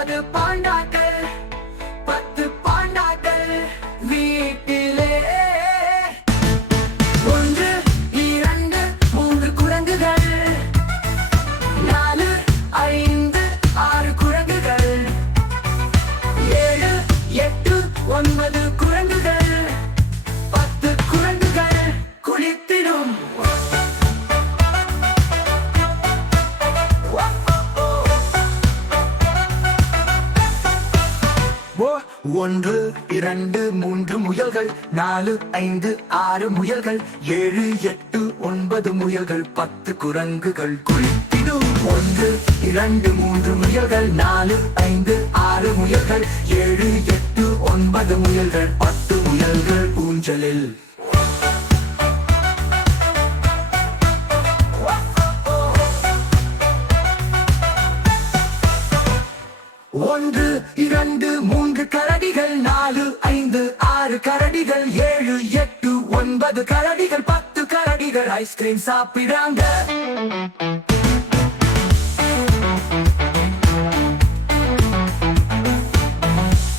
9 பாண்டாக்கள் 10 பாண்டாக்கள் வீட்டிலே 1 2 3 குரங்குகள் 4 5 6 குரங்குகள் 7 8 9 குரங்குகள் 10 குரங்குகள் குளித்திடும். ஒன்று 2 3 முயல்கள் 4 5 6 முயல்கள் 7 8 9 முயல்கள் 10 குரங்குகள் குளித்திடும். 1 2 3 முயல்கள் 4 5 6 முயல்கள் 7 8 9 முயல்கள் 10 முயல்கள் ஊஞ்சலில். ஒன்று 2 3 கரடிகள் 4 5 6 கரடிகள் 7 8 9 கரடிகள் 10 கரடிகள் ஐஸ்கிரீம் சாப்பிடுறாங்க.